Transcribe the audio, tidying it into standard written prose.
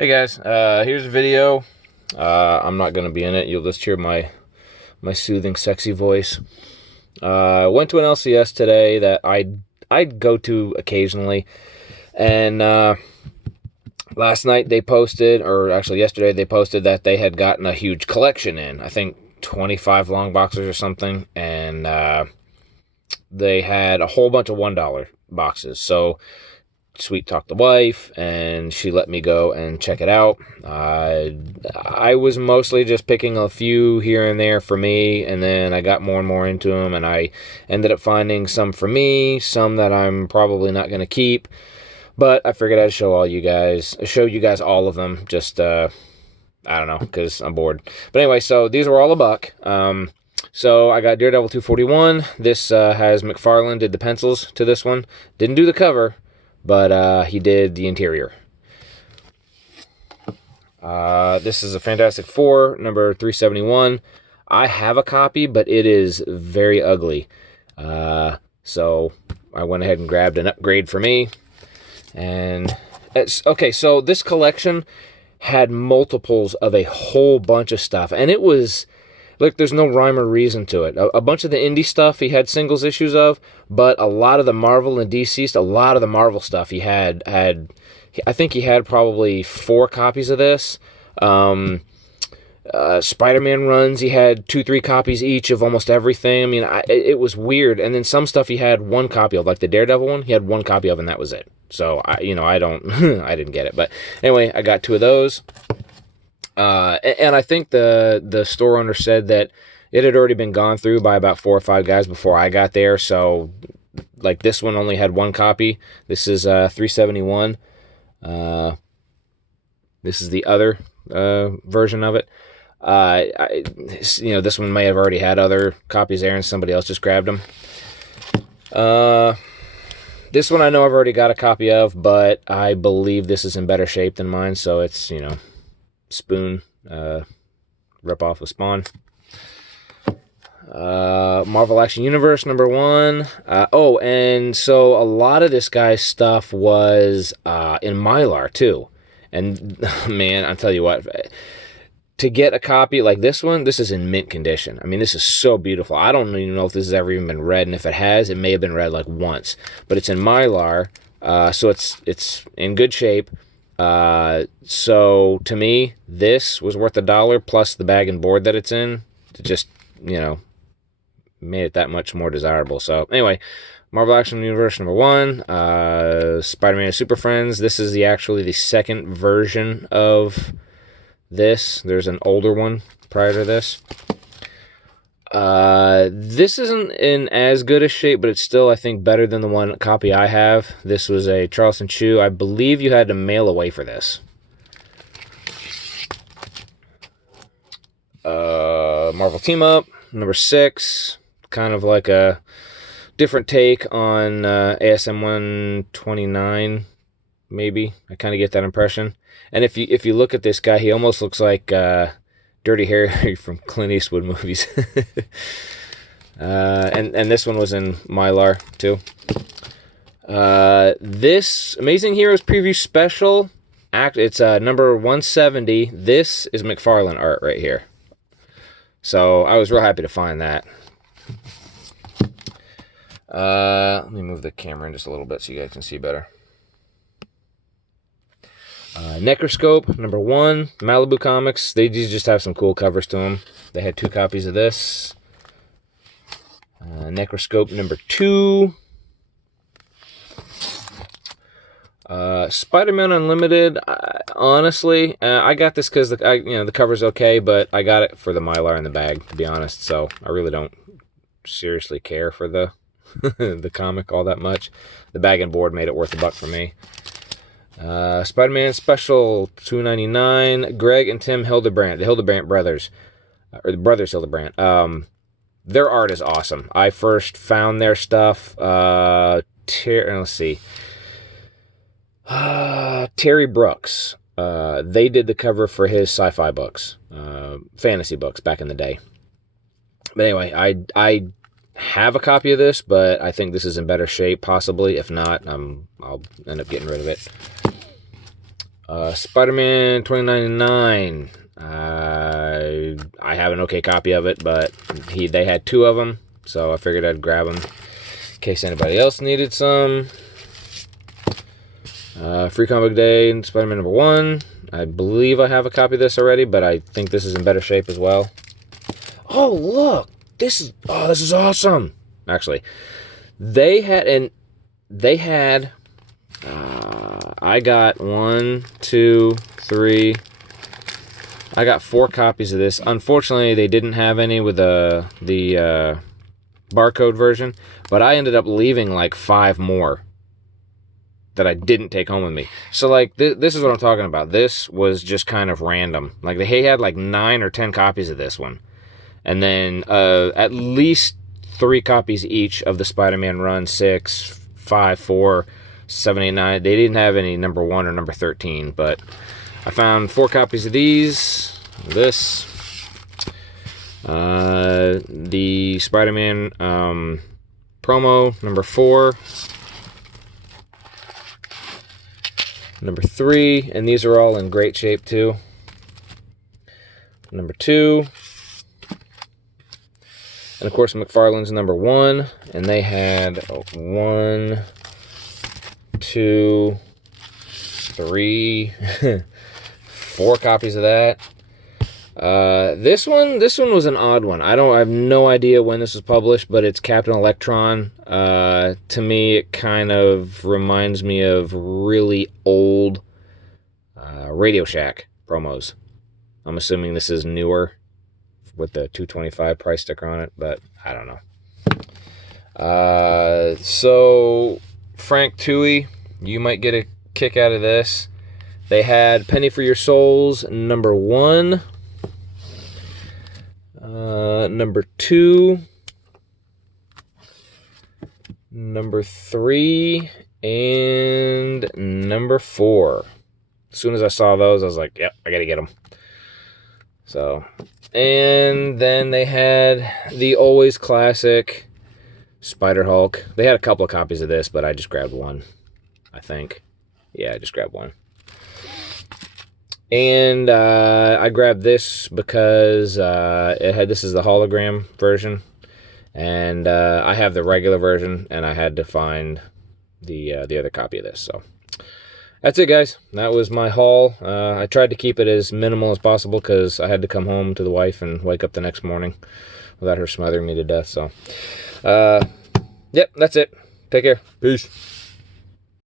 Hey guys, here's a video. I'm not going to be in it. You'll just hear my soothing, sexy voice. Went to an LCS today that I'd go to occasionally, and last night they posted, or actually yesterday they posted that they had gotten a huge collection in. I think 25 long boxes or something, and they had a whole bunch of $1 boxes. So sweet talked the wife, and she let me go and check it out. I was mostly just picking a few here and there for me, and then I got more and more into them, and I ended up finding some for me, some that I'm probably not going to keep, but I figured I'd show you guys all of them, just, I don't know, because I'm bored. But anyway, so these were all $1. So I got Daredevil 241. This has McFarlane did the pencils to this one. Didn't do the cover, but he did the interior. This is a Fantastic Four, number 371. I have a copy, but it is very ugly. So I went ahead and grabbed an upgrade for me. And okay, so this collection had multiples of a whole bunch of stuff, and it was... Look, there's no rhyme or reason to it. A bunch of the indie stuff he had singles issues of, but a lot of the Marvel and DC, a lot of the Marvel stuff he had. I think he had probably 4 copies of this. Spider-Man runs, he had 2-3 copies each of almost everything. I mean, it was weird. And then some stuff he had 1 copy of, like the Daredevil one, he had 1 copy of, and that was it. So I don't, I didn't get it. But anyway, I got 2 of those. And I think the store owner said that it had already been gone through by about 4 or 5 guys before I got there. So, like, this one only had 1 copy. This is 371. This is the other version of it. This one may have already had other copies there, and somebody else just grabbed them. This one I know I've already got a copy of, but I believe this is in better shape than mine, so it's, Spoon, rip off of Spawn. Marvel Action Universe, number 1. And so a lot of this guy's stuff was in Mylar, too. And, man, I'll tell you what, to get a copy like this one, this is in mint condition. I mean, this is so beautiful. I don't even know if this has ever even been read, and if it has, it may have been read, like, once. But it's in Mylar, so it's in good shape. So to me, this was worth $1 plus the bag and board that it's in. It just, made it that much more desirable. So anyway, Marvel Action Universe number 1, Spider-Man Super Friends. This is actually the second version of this. There's an older one prior to this. This isn't in as good a shape, but it's still, I think, better than the one copy I have. This was a Charleston Chew. I believe you had to mail away for this. Marvel Team Up, number 6. Kind of like a different take on ASM 129, maybe. I kind of get that impression. And if you look at this guy, he almost looks like... Dirty Harry from Clint Eastwood movies. and this one was in Mylar, too. This Amazing Heroes Preview Special, it's number 170. This is McFarlane art right here. So I was real happy to find that. Let me move the camera in just a little bit so you guys can see better. Necroscope, number 1, Malibu Comics. These just have some cool covers to them. They had 2 copies of this. Necroscope, number 2. Spider-Man Unlimited. Honestly, I got this because the cover's okay, but I got it for the Mylar in the bag, to be honest. So I really don't seriously care for the the comic all that much. The bag and board made it worth $1 for me. Spider-Man Special, $2.99. Greg and Tim Hildebrandt, the Hildebrandt brothers, or the brothers Hildebrandt. Their art is awesome. I first found their stuff. Let's see. Terry Brooks. They did the cover for his sci-fi books, fantasy books back in the day. But anyway, I have a copy of this, but I think this is in better shape, possibly. If not, I'll end up getting rid of it. Spider-Man 2099. I have an okay copy of it, but they had 2 of them, so I figured I'd grab them in case anybody else needed some. Free Comic Day and Spider-Man number 1. I believe I have a copy of this already, but I think this is in better shape as well. Oh, look! This is awesome! Actually, they had, I got 1, 2, 3, I got 4 copies of this. Unfortunately, they didn't have any with the barcode version, but I ended up leaving like 5 more that I didn't take home with me. So, like, this is what I'm talking about. This was just kind of random. Like, they had like 9 or 10 copies of this one. And then at least 3 copies each of the Spider-Man run, 6, 5, 4, 7, 8, 9. They didn't have any number 1 or number 13, but I found 4 copies of these. This. The Spider-Man promo, number 4. Number 3, and these are all in great shape too. Number 2. And of course, McFarlane's number 1. And they had 1, 2, 3, 4 copies of that. This one was an odd one. I have no idea when this was published, but it's Captain Electron. To me, it kind of reminds me of really old Radio Shack promos. I'm assuming this is newer with the $2.25 price sticker on it, but I don't know. So Frank Tui, you might get a kick out of this. They had Penny for Your Souls, number 1. Number 2, number 3, and number 4. As soon as I saw those, I was like, yep, I gotta get them. So, and then they had the always classic Spider-Hulk. They had a couple of copies of this, but I just grabbed 1, I think. Yeah, I just grabbed 1. And I grabbed this because this is the hologram version, and I have the regular version, and I had to find the other copy of this. So that's it, guys. That was my haul. I tried to keep it as minimal as possible because I had to come home to the wife and wake up the next morning without her smothering me to death. So, yep, that's it. Take care. Peace.